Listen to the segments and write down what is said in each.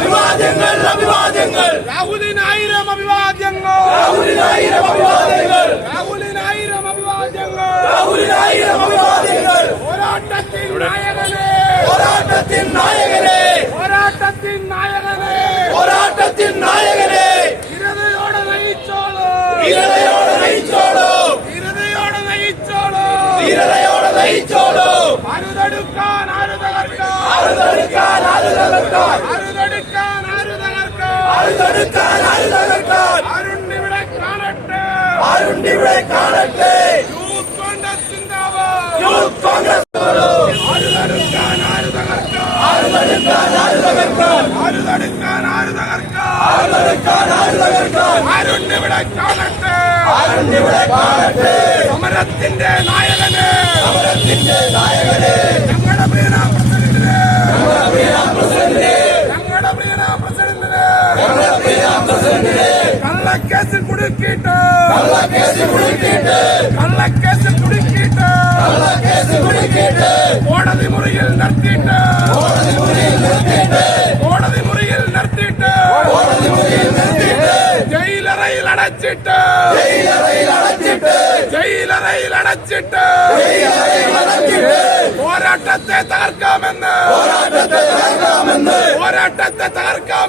അഭിവാദ്യങ്ങൾ അഭിവാദ്യങ്ങൾ. രാഹുലിനായിരം അഭിവാദ്യങ്ങൾ. രാഹുലിനായിരം അഭിവാദ്യങ്ങൾ. രാഹുലിനായിരം അഭിവാദ്യങ്ങൾ. രാഹുലിനായിരം അഭിവാദ്യങ്ങൾ. പോരാട്ടത്തിൻ നായകനെ. പോരാട്ടത്തിൻ നായകനെ. പോരാട്ടത്തിൻ നായകനെ. പോരാട്ടത്തിൻ നായകനെ. ധീരതയോടെ നയിച്ചോളൂ. ധീരതയോടെ നയിച്ചോളൂ. ധീരതയോടെ നയിച്ചോളൂ. ധീരതയോടെ നയിച്ചോളൂ. അരുതെടുക്കാൻ ആര് തകർക്കാൻ ആര് തടുക്കാൻ ആര് തകർക്കാൻ അരുതെടുക്കാൻ. ആര് തകർക്കാൻ ആര് തടുക്കാൻ ആര് തകർക്കാൻ അരുണിവിടെ കാണട്ടെ. ആരുണ്ടിവിടെ കാണട്ടെ. യൂത്ത് കോൺഗ്രസ് സിന്ദാബാദ് യൂത്ത് കോൺഗ്രസ് അരുതെടുക്കാൻ ആര് തകർക്കാൻ ആര് തടുക്കാൻ ആര് തകർക്കാൻ അരുതെടുക്കാൻ. ആര് തകർക്കാൻ ആര് തടുക്കാൻ ആര് തകർക്കാൻ അരുണിവിടെ കാണട്ടെ. ആരുണ്ടിവിടെ കാണട്ടെ. സമരത്തിന്റെ നായകന്. സമരത്തിന്റെ നായകനെ. ഞങ്ങളുടെ പ്രിയ പ്രസിഡന്റിന്. പ്രിയ പ്രസിഡന്റിനെ. கள்ளக்கேசு குடுக்கிட்டு. கள்ளக்கேசு குடுக்கிட்டு. கள்ளக்கேசு குடுக்கிட்டு. கள்ளக்கேசு குடுக்கிட்டு. போனது முறையில் நடத்திட்டு போனது முறையில் நடத்திட்டு போனது முறையில் நடத்திட்டு போனது முறையில் நடத்திட்டு ஜெயிலறையில் அடைச்சிட்டு. ஜெயிலறையில் அடைச்சிட்டு. ஜெயிலறையில் அடைச்சிட்டு. ஜெயிலறையில் அடைச்சிட்டு. போராட்டத்தை தகர்க்காம போராட்டத்தை தகர்க்காம போராட்டத்தை தகர்க்காம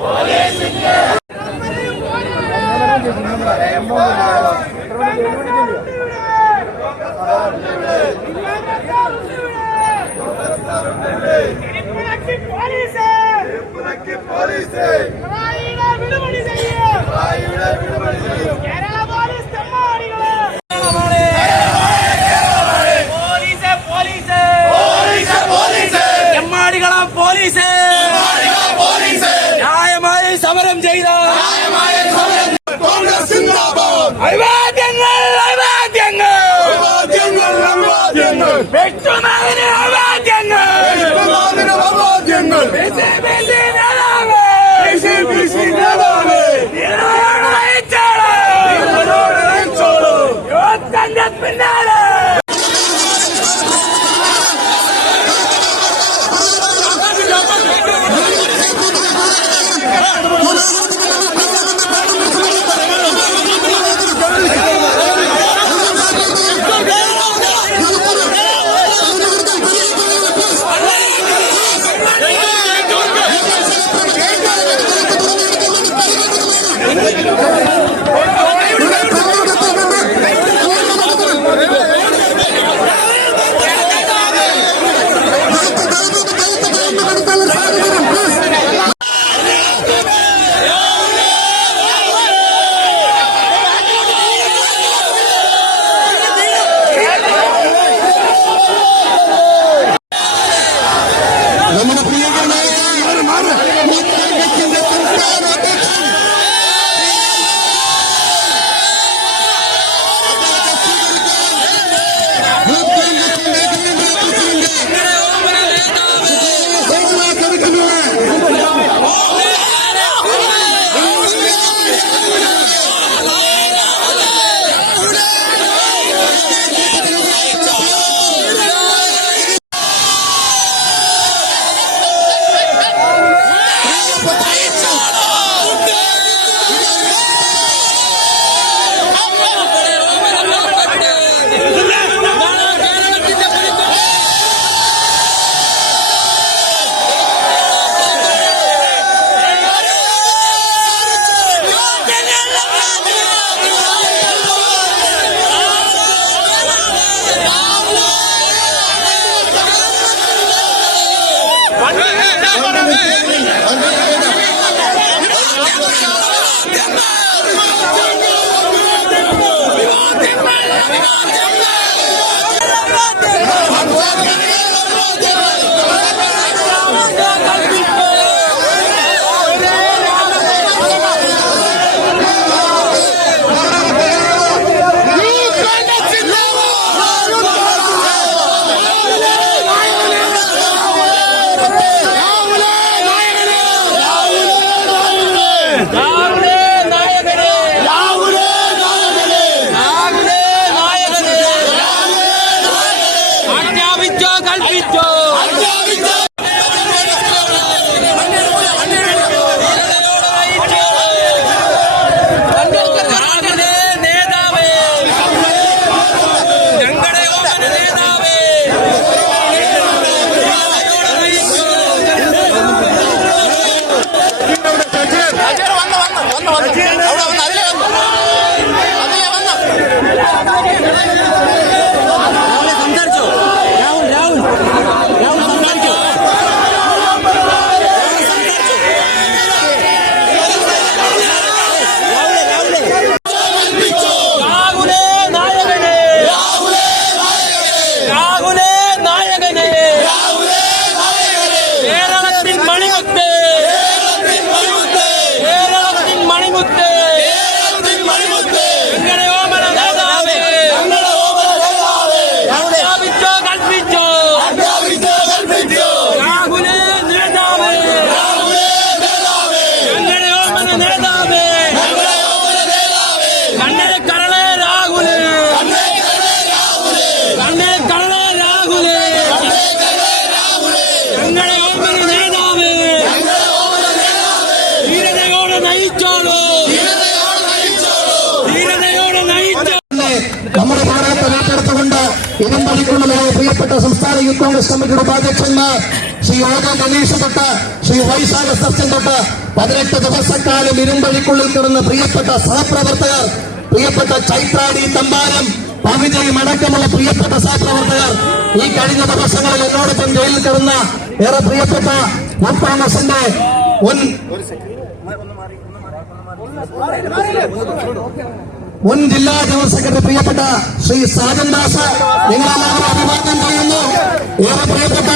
കോൺഗ്രസ് പിന്നാലെ യൂത്ത് കോൺഗ്രസ് പിന്നാലെ പിണറായി എന്നൊരു അഭിവാദ്യങ്ങൾ Vamos na primeira. ഇരുമ്പടിക്കുള്ളിലായ പ്രിയപ്പെട്ട സംസ്ഥാന യൂത്ത് കോൺഗ്രസ് കമ്മിറ്റിയുടെ ഉപാധ്യക്ഷന്മാർ ശ്രീ ജെ ഗണേഷ് തൊട്ട് ശ്രീ വൈശാഖ സത്യൻ തൊട്ട് പതിനെട്ട് ദിവസക്കാലം ഇരുമ്പഴിക്കുള്ളിൽ കിടന്ന പ്രിയപ്പെട്ട സഹപ്രവർത്തകർ പ്രിയപ്പെട്ട ചൈത്രാടി തമ്പാനം പവിജയും അടക്കമുള്ള പ്രിയപ്പെട്ട സഹപ്രവർത്തകർ ഈ കഴിഞ്ഞ ദിവസങ്ങളിൽ എന്നോടൊപ്പം ജയിലിൽ കിടന്ന ഏറെ പ്രിയപ്പെട്ട മുപ്പാമസിന്റെ മുൻ മുൻ ജില്ലാ ജനറൽ സെക്രട്ടറി പ്രിയപ്പെട്ട ശ്രീ സാജൻ ദാസ് നിങ്ങളെല്ലാവരും അഭിവാദ്യം ചെയ്യുന്നു. ഏറെ പ്രിയപ്പെട്ട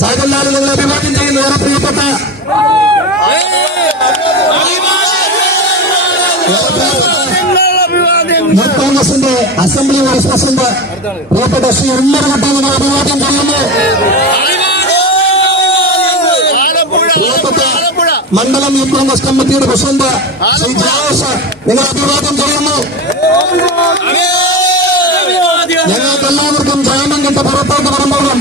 സാജൻ ലാൽ നിങ്ങൾ അഭിവാദ്യം ചെയ്യുന്നു. ഏറെ പ്രിയപ്പെട്ട കോൺഗ്രസിന്റെ അസംബ്ലി വൈസ് പ്രസിഡന്റ് പ്രിയപ്പെട്ട ശ്രീ ഉമ്മർ കുട്ടി നിങ്ങൾ അഭിവാദ്യം ചെയ്യുന്നു. മണ്ഡലം യൂത്ത് കോൺഗ്രസ് കമ്മിറ്റിയുടെ പ്രസിഡന്റ് ശ്രീ ജോസ് നിങ്ങൾ അഭിവാദ്യം ചെയ്യുന്നു ഞങ്ങൾക്ക് എല്ലാവർക്കും ജയമം കിട്ട പുറത്തോട്ട് വരുമ്പോഴും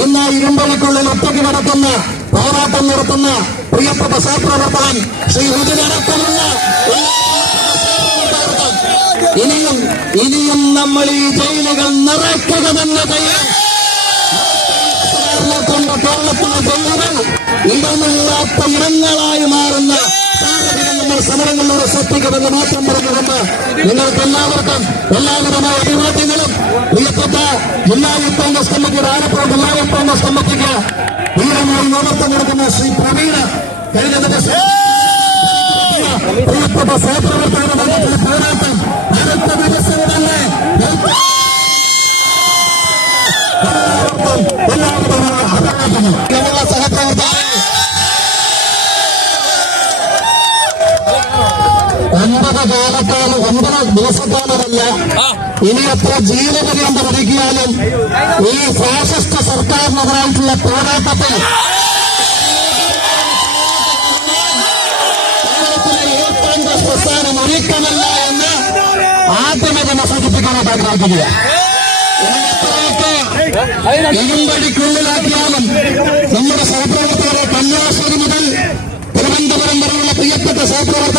ഇന്ന് ഇരുമ്പഴിക്കുള്ളിൽ ഒറ്റയ്ക്ക് കിടക്കുന്ന പോരാട്ടം നടത്തുന്ന പ്രിയപ്പെട്ട സഹപ്രവർത്തകൻ ശ്രീ സഹപ്രവർത്തകർക്കും ഇനിയും ഇനിയും നമ്മൾ ഈ ജയിലുകൾ നിറയ്ക്കുക തന്നെ ചെയ്യും. കൊണ്ട് കേരളത്തിലെ ജയിലുകൾ ഇടമില്ലാത്ത ഇടങ്ങളായി മാറുന്ന നമ്മൾ സമരങ്ങളിലൂടെ സൃഷ്ടിക്കുമെന്ന് മാത്രം പറഞ്ഞുകൊണ്ട് നിങ്ങൾക്ക് എല്ലാവർക്കും എല്ലാവിധമായ അഭിവാദ്യങ്ങളും പ്രിയപ്പെട്ട ജില്ലാ കോൺഗ്രസ് കമ്മിറ്റിയുടെ ആലപ്പുഴ ജില്ലാ കോൺഗ്രസ് കമ്മിറ്റിക്ക് ധീരമായി നേതൃത്വം കൊടുക്കുന്ന ശ്രീ പ്രവീണ് കഴിഞ്ഞ ദിവസം പ്രിയപ്പെട്ട സഹപ്രവർത്തകരുടെ ദിവസക്കാലമല്ല. ഇനി എത്ര ജീവപര്യന്തം ഒതുക്കിയാലും ഈ ഫാസിസ്റ്റ് സർക്കാരിനെതിരായിട്ടുള്ള പോരാട്ടത്തിൽ കോൺഗ്രസ് പ്രസ്ഥാനം ഒരുക്കമല്ല എന്ന് ആദ്യമേ തന്നെ സൂചിപ്പിക്കാനായിട്ട് ആഗ്രഹിക്കുക ഇരുമ്പടിക്കുള്ളിലാക്കിയാലും നമ്മുടെ സഹപ്രവർത്തകരെ കന്യാശ്വരി മുതൽ തിരുവനന്തപുരം വരെയുള്ള പ്രിയപ്പെട്ട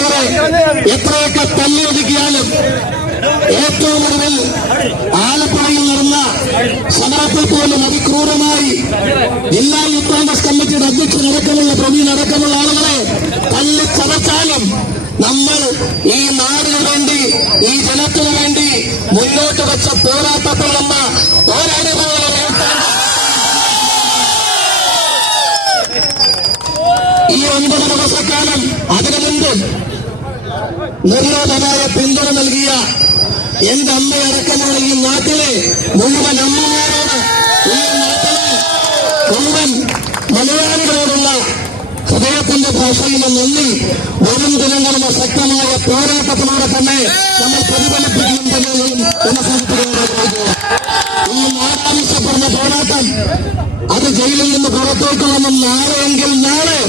സഹപ്രവർത്തകരെ എത്രയൊക്കെ തല്ലിയൊതുക്കിയാലും ഏറ്റവും ഒടുവിൽ ആലപ്പുഴയിൽ നടന്ന സമരത്തിൽ പോലും അതിക്രൂരമായി ജില്ലാ യൂത്ത് കോൺഗ്രസ് കമ്മിറ്റിയുടെ അധ്യക്ഷൻ അടക്കമുള്ള പ്രവീൺ അടക്കമുള്ള ആളുകളെ തല്ലി ചതച്ചാലും നമ്മൾ ഈ നാടിനു വേണ്ടി ഈ ജനത്തിനു വേണ്ടി മുന്നോട്ട് വെച്ച പോരാട്ടത്തിൽ നിന്ന് നിർലോഭമായ പിന്തുണ നൽകിയ എന്റെ അമ്മയടക്കമുള്ള ഈ നാട്ടിലെ മുഴുവൻ അമ്മമാരോട് ഈ നാട്ടിലെ മുഴുവൻ മലയാളികളോടുള്ള ഹൃദയത്തിന്റെ ഭാഷയിലെ നന്ദി. വരും ദിനങ്ങളിലെ ശക്തമായ പോരാട്ടത്തിലൂടെ തന്നെ നമ്മൾ സൂചിപ്പിക്കാൻ ആഗ്രഹിക്കുക ഈ നാടാവശ്യപ്പെടുന്ന പോരാട്ടം അത് ജയിലിൽ നിന്ന് പുറത്തേക്ക് വന്ന നാളെയെങ്കിൽ നാളെ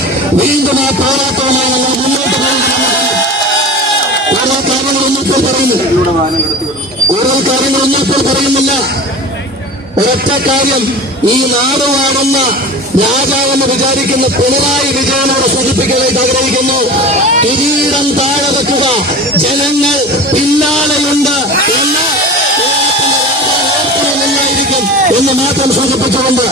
വീണ്ടും ആ പോരാട്ടവുമായി നമ്മൾ മുന്നോട്ട് ഓരോ കാര്യങ്ങളൊന്നും ഇപ്പോൾ പറയുന്നു ഓരോ കാര്യങ്ങളൊന്നും ഇപ്പോൾ പറയുന്നില്ല. ഒരൊറ്റ കാര്യം ഈ നാട് വാടുന്ന രാജാവെന്ന് വിചാരിക്കുന്ന പിണറായി വിജയനോട് സൂചിപ്പിക്കാനായിട്ട് ആഗ്രഹിക്കുന്നു. കിരീടം താഴെ വെക്കുക. ജനങ്ങൾ പിന്നാലെയുണ്ട് എന്ന് മാത്രം സൂചിപ്പിച്ചുകൊണ്ട്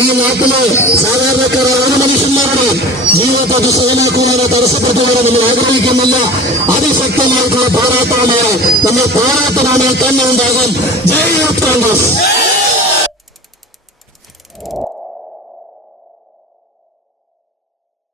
ഈ നാട്ടിലെ സാധാരണക്കാരായ ഒരു മനുഷ്യന്മാരുടെയും ജീവിതത്തെ ദുസ്സഹനാക്കുന്നതിനെ തടസ്സപ്പെടുത്തുന്നതിനെ നമ്മൾ ആഗ്രഹിക്കുന്നില്ല. അതിശക്തമായിട്ടുള്ള പോരാട്ടമാണ് നമ്മൾ പോരാട്ടമാണ് തന്നെ ഉണ്ടാകും. ജയ് യൂത്ത് കോൺഗ്രസ്.